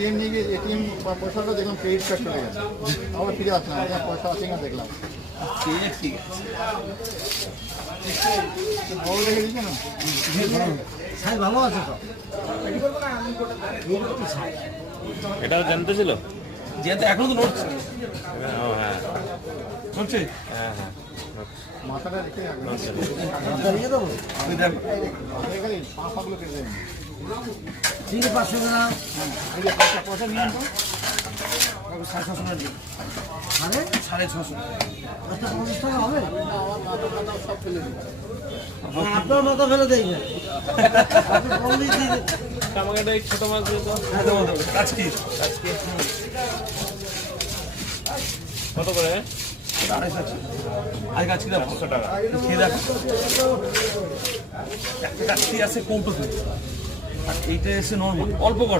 ATM নিয়ে গিয়ে ATM পয়সাটা দেখলাম ক্রেডিট কার্ড চলে গেছে, আবার ফিরে আসলাম, পয়সা আছে না দেখলাম। ঠিক আছে। বড় দেখে দিচ্ছে না সাইজ ভালো আছে তো। এটাও জানতে ছিল? যেহেতু এখনো তো নড়ছে। ও হ্যাঁ নড়ছে? হ্যাঁ হ্যাঁ মাথাটা রেখে রাখবে, মাথা নিয়ে দেবো তুই দেখ। মাথায় গেলে পা ফাগুলো কেটে দেবেন। চিনি 500 গ্রাম। এই যে পয়সা পয়সা নিয়ে আনতো, 650 টাকা দিন। আরে 650। আচ্ছা 50 টাকা হবে? আমার মাথা ফাটা সব ফেলে দিই। আপনার মাথা ফেলে দেই না। আপনি বললেই দিয়ে দেন। আমাকে একটা এই ছোট মাছ দিয়ে তো। হ্যাঁ দেবো দেবো। কাজকি। আজকে কত করে? 250 আছে। আর কাজকি দাও 500 টাকা। খেয়ে দেখ। একটা কাজকি আছে কৌটোতে। আর এইটা এসে নরমাল অল্প কটা।